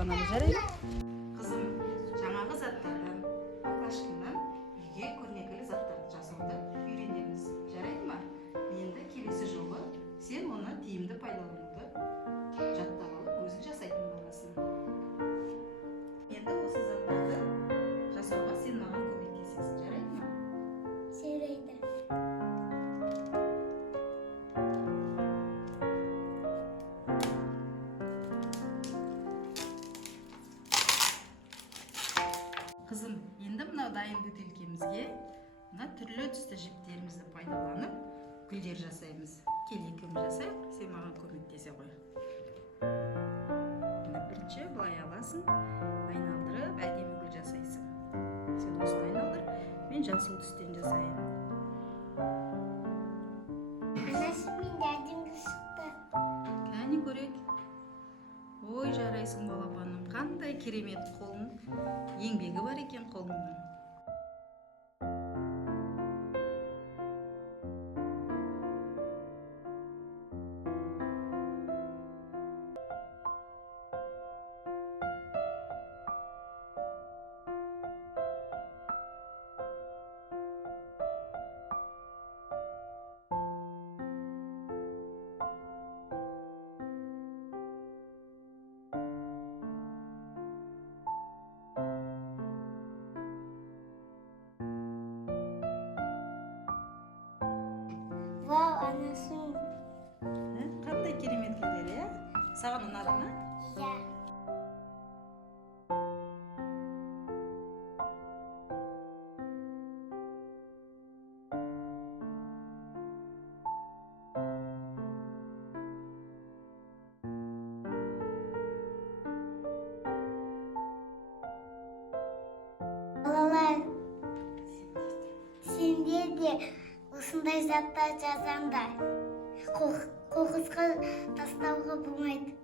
пайдаланабыз, жарайбы? Кызым, жаңагы заттардан, баклажкадан үйгө көрнекілі заттарды жасауды үйренеміз. Жарайды ма? Енді келесі жолы сен оны тиімді пайдалануды жаттап алып, өзің жасайтын боласың. Енді осы заттарды жасауға сен маған көмектесесің, жарайды ма? Жарайды. Қызым, енді мынау дайын бөтелкемізге мына түрлі түсті жіптерімізді пайдаланып гүлдер жасаймыз. Кел, екеуміз жасайық, сен маған көмектесе қой. Мына бірінші былай аласың, айналдырып әдемі гүл жасайсың. Сен осыны айналдыр, мен жасыл түстен жасайын. Анасы мен дәдімгі шықты. Кәне көрек. Ой, жарайсың балапаным, қандай керемет қолың, еңбегі бар екен қолыңның. Вау, анасың. Қандай керемет гүлдер, иә? Саған ұнады ма? Иә. Балалар, сендер де осындай заттар жазаңдар. Қоқысқа тастауға болмайды.